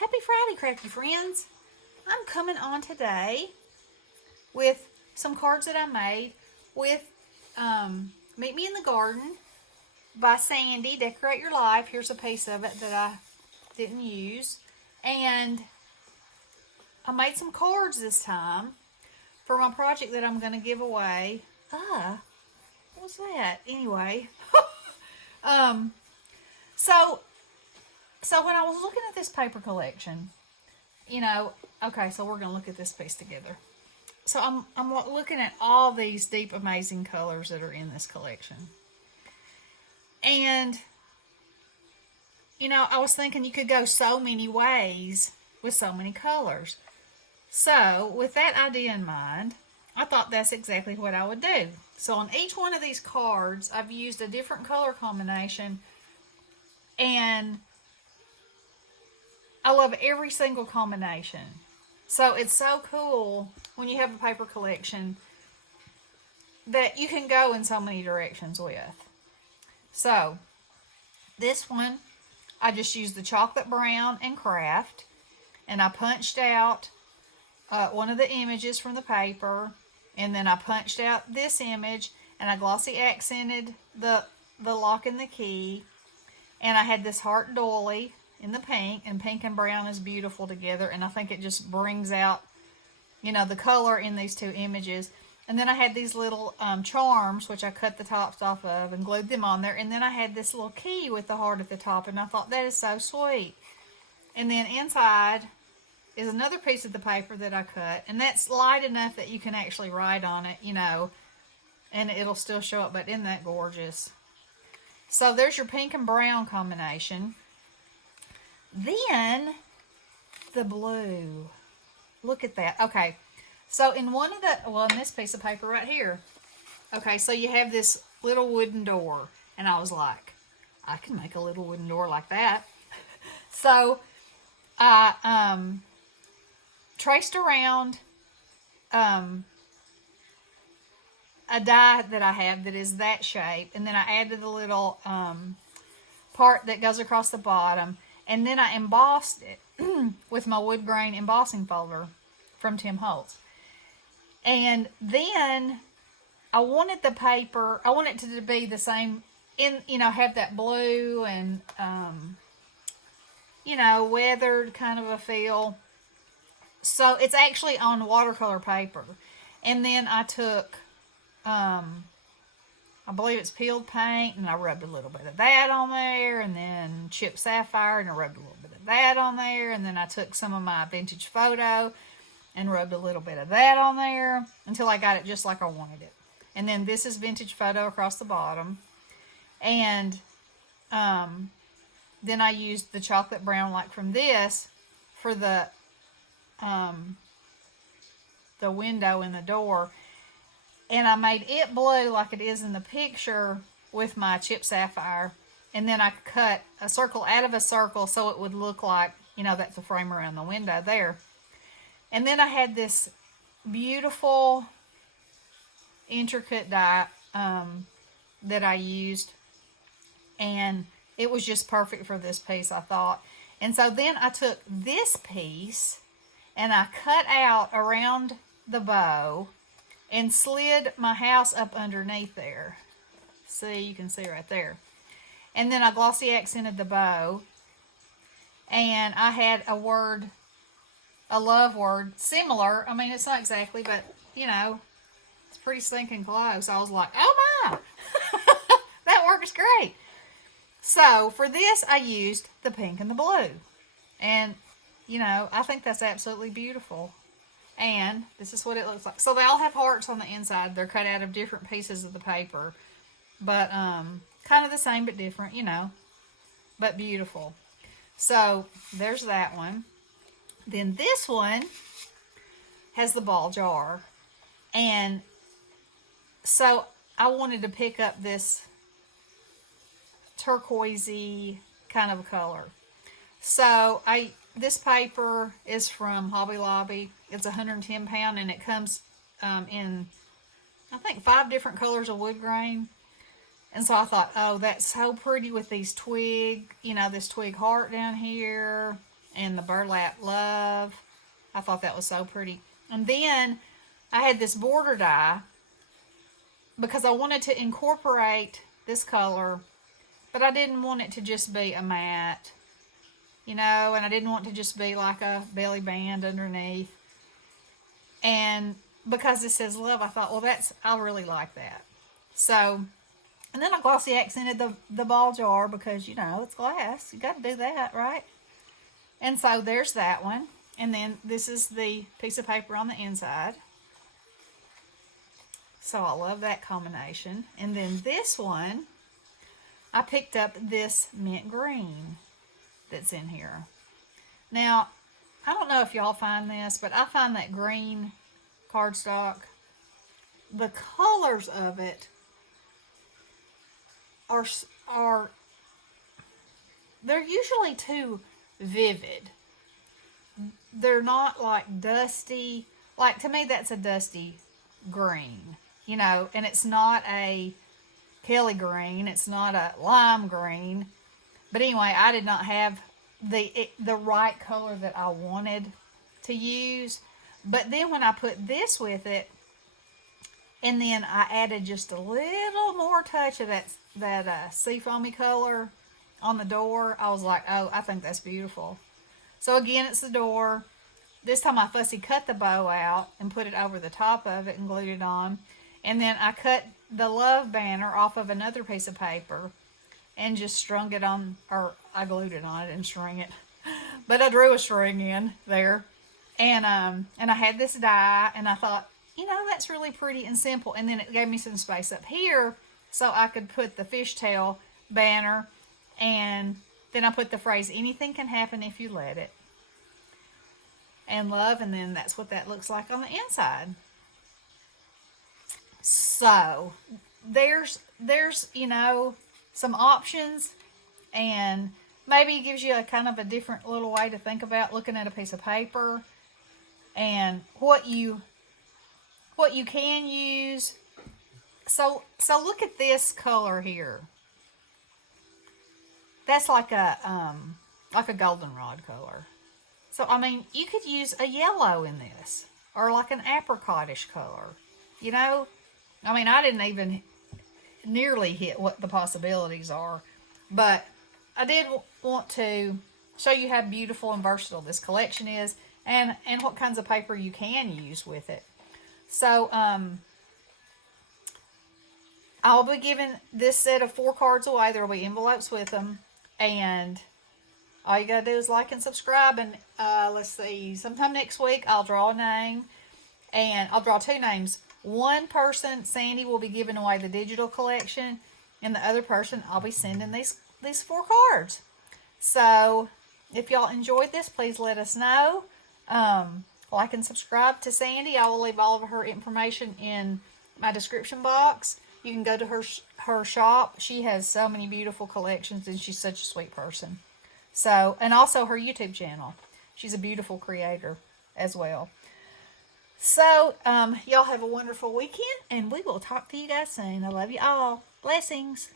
Happy Friday, crafty friends. I'm coming on today with some cards that I made with Meet Me in the Garden by Sandi, Decorate Your Life. Here's a piece of it that I didn't use. And I made some cards this time for my project that I'm going to give away. What was that? Anyway. So when I was looking at this paper collection, okay, so we're going to look at this piece together. So I'm looking at all these deep, amazing colors that are in this collection. And, I was thinking you could go so many ways with so many colors. So with that idea in mind, I thought that's exactly what I would do. So on each one of these cards, I've used a different color combination, and I love every single combination. So it's so cool when you have a paper collection that you can go in so many directions with. So this one, I just used the chocolate brown and craft, and I punched out one of the images from the paper, and then I punched out this image, and I glossy accented the lock and the key, and I had this heart doily in the pink, and pink and brown is beautiful together, and I think it just brings out, the color in these two images. And then I had these little charms, which I cut the tops off of and glued them on there, and then I had this little key with the heart at the top, and I thought that is so sweet. And then inside is another piece of the paper that I cut, and that's light enough that you can actually write on it, and it'll still show up, but isn't that gorgeous? So there's your pink and brown combination. Then the blue. Look at that. Okay, so in in this piece of paper right here, okay, so you have this little wooden door, and I was like, I can make a little wooden door like that. So I traced around a die that I have that is that shape, and then I added the little part that goes across the bottom, and then I embossed it with my wood grain embossing folder from Tim Holtz. And then I wanted the paper, I want it to be the same, have that blue and, weathered kind of a feel. So it's actually on watercolor paper. And then I took, I believe it's peeled paint, and I rubbed a little bit of that on there, and then chipped sapphire, and I rubbed a little bit of that on there, and then I took some of my vintage photo and rubbed a little bit of that on there until I got it just like I wanted it. And then this is vintage photo across the bottom, and then I used the chocolate brown like from this for the window in the door. And I made it blue like it is in the picture with my chip sapphire. And then I cut a circle out of a circle so it would look like, that's the frame around the window there. And then I had this beautiful, intricate die that I used. And it was just perfect for this piece, I thought. And so then I took this piece and I cut out around the bow and slid my house up underneath there. See, you can see right there. And then I glossy accented the bow. And I had a love word, similar. I mean, it's not exactly, but, it's pretty stinking close. I was like, oh my, that works great. So for this, I used the pink and the blue. And, I think that's absolutely beautiful. And this is what it looks like. So they all have hearts on the inside. They're cut out of different pieces of the paper. But kind of the same but different, but beautiful. So there's that one. Then this one has the ball jar. And so I wanted to pick up this turquoisey kind of a color. So this paper is from Hobby Lobby. It's 110 pound, and it comes in, I think, 5 different colors of wood grain. And so I thought, oh, that's so pretty with these twig, this twig heart down here, and the burlap love. I thought that was so pretty. And then I had this border die because I wanted to incorporate this color, but I didn't want it to just be a matte, you know, and I didn't want to just be like a belly band underneath. And because it says love, I thought, well, I really like that. So, and then I glossy accented the ball jar because, you know, it's glass. You got to do that, right? And so there's that one. And then this is the piece of paper on the inside. So I love that combination. And then this one, I picked up this mint green that's in here. Now, I don't know if y'all find this, but I find that green cardstock, the colors of it are they're usually too vivid. They're not like dusty. Like, to me, that's a dusty green, you know, and it's not a Kelly green. It's not a lime green. But anyway, I did not have the right color that I wanted to use. But then when I put this with it, and then I added just a little more touch of that seafoamy color on the door, I was like, oh, I think that's beautiful. So again, it's the door. This time I fussy cut the bow out and put it over the top of it and glued it on. And then I cut the love banner off of another piece of paper and just strung it on, or I glued it on. I didn't string it, but I drew a string in there. And I had this die, and I thought, you know, that's really pretty and simple. And then it gave me some space up here so I could put the fishtail banner, and then I put the phrase, anything can happen if you let it, and love, and then that's what that looks like on the inside. So there's you know, some options, and maybe it gives you a kind of a different little way to think about looking at a piece of paper and what you can use. So look at this color here. That's like a goldenrod color. So I mean, you could use a yellow in this, or like an apricotish color. You know, I mean, I didn't even nearly hit what the possibilities are, but I did want to show you how beautiful and versatile this collection is, and what kinds of paper you can use with it. So I'll be giving this set of 4 cards away. There will be envelopes with them, and all you gotta do is like and subscribe. And let's see, sometime next week I'll draw a name, and I'll draw 2 names. One person, Sandy, will be giving away the digital collection, and the other person, I'll be sending these 4 cards. So if y'all enjoyed this, please let us know. Like and subscribe to Sandy. I will leave all of her information in my description box. You can go to her shop. She has so many beautiful collections, and she's such a sweet person. So, and also her YouTube channel. She's a beautiful creator as well. So, y'all have a wonderful weekend, and we will talk to you guys soon. I love you all. Blessings.